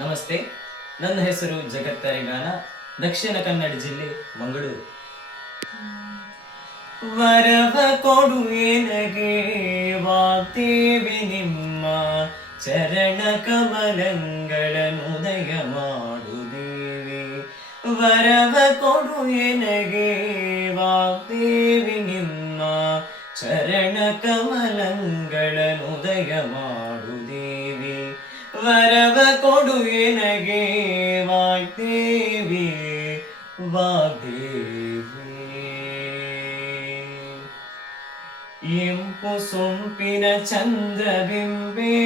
ನಮಸ್ತೆ. ನನ್ನ ಹೆಸರು ಜಗತ್ತರಿಗಾನ, ದಕ್ಷಿಣ ಕನ್ನಡ ಜಿಲ್ಲೆ, ಮಂಗಳೂರು. ವರವ ಕೊಡು ಎನಗೆ ವಾಗ್ದೇವಿ ನಿಮ್ಮ ಚರಣ ಕಮಲಗಳನ್ನುದಯ ಮಾಡು ದೇವಿ. ವರವ ಕೊಡು ಎನಗೆ ವಾಗ್ದೇವಿ ನಿಮ್ಮ ಚರಣ ಕಮಲಗಳನ್ನುದಯ ಮಾಡು ದೇವಿ. ವರವ ಕೊಡು ಎನಗೆ ವಾಗ್ದೇವಿ ವಾಗ್ದೇವಿ. ಇಂಪು ಸೊಂಪಿನ ಚಂದ್ರಬಿಂಬೆ,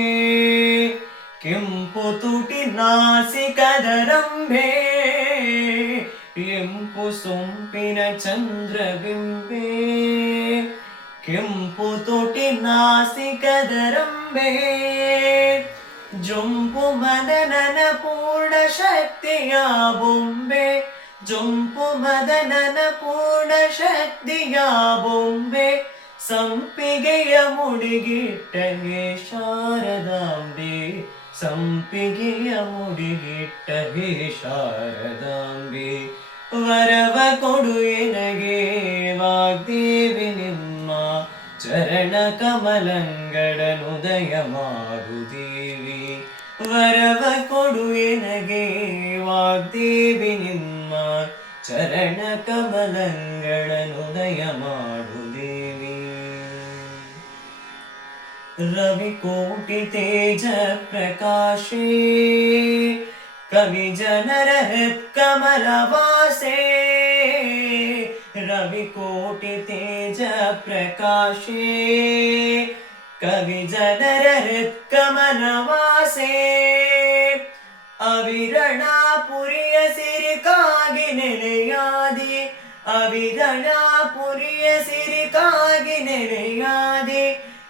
ಕೆಂಪು ತುಟಿ ನಾಸಿಕದರಂಬೆ. ಇಂಪು ಸೊಂಪಿನ ಚಂದ್ರಬಿಂಬೆ, ಕೆಂಪು ತುಟಿ ನಾಸಿಕದರಂಬೆ. ಜೊಂಪು ಮದನನ ಪೂರ್ಣ ಶಕ್ತಿಯ ಬೊಂಬೆ, ಜೊಂಪು ಮದನನ ಪೂರ್ಣ ಶಕ್ತಿಯ ಬೊಂಬೆ. ಸಂಪಿಗೆಯ ಮುಡಿಗಿಟ್ಟ ಹೇ ಶಾರದಾಂಬೆ, ಸಂಪಿಗೆಯ ಮುಡಿಗಿಟ್ಟ ಹೇ ಶಾರದಾಂಬೆ. ವರವ ಕೊಡು ಎನಗೆ ವಾಗ್ದೇವಿ ನಿಮ್ಮ ಚರಣ ಕಮಲಗಳನ್ನುದಯ ಮಾಡು ದೇವಿ. ವರವ ಕೊಡು ಎನಗೆ ವಾಗ್ದೇವಿ ನಿಮ್ಮ ಚರಣ ಕಮಲಗಳನ್ನುದಯ ಮಾಡು ದೇವಿ. ರವಿ ಕೋಟಿ ತೇಜ ಪ್ರಕಾಶೇ, ಕವಿ ಜನರ ಹೃತ್ಕಮಲವಾಸೇ. ರವಿ ಕೋಟಿ ತೇಜ ಪ್ರಕಾಶೇ, ಕವಿ ಜನರ ಹೃತ್ಕಮಲವಾಸೇ. ಅವಿರಣಾಪುರಿಯ ಸಿರಿಕಾಗಿ ನೆಲೆಯಾದಿ, ಅವಿರಣಾಪುರಿಯ ಸಿರಿಕಾಗಿ ನೆಲೆಯಾದಿ.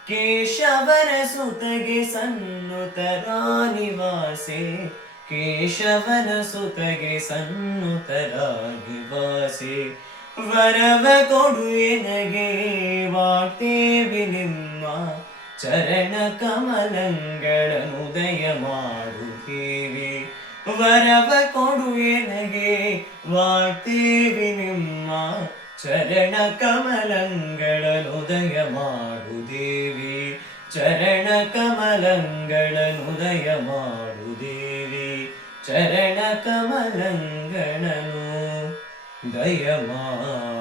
ಕೇಶವನ ಸುತಗೆ ಸನ್ನುತರ ನಿವಾಸೆ, ಕೇಶವನ ಸುತಗೆ ಸನ್ನುತರ ನಿವಾಸೆ. ವರವ ಕೊಡು ಎನಗೆ ವಾಗ್ದೇವಿ ನಿಮ್ಮ ಚರಣ ಕಮಲಗಳನ್ನುದಯ ಮಾಡು ದೇವಿ. ವರವ ಕೊಡು ಎನಗೆ ವಾಗ್ದೇವಿ ನಿಮ್ಮ ಚರಣ ಕಮಲಗಳನ್ನುದಯ ಮಾಡು ದೇವಿ. ಚರಣ ಕಮಲಗಳನ್ನುದಯ ಮಾಡು ದೇವಿ. ಚರಣ ಕಮಲಗಳನ್ನು ದಯ ಮಾಡು.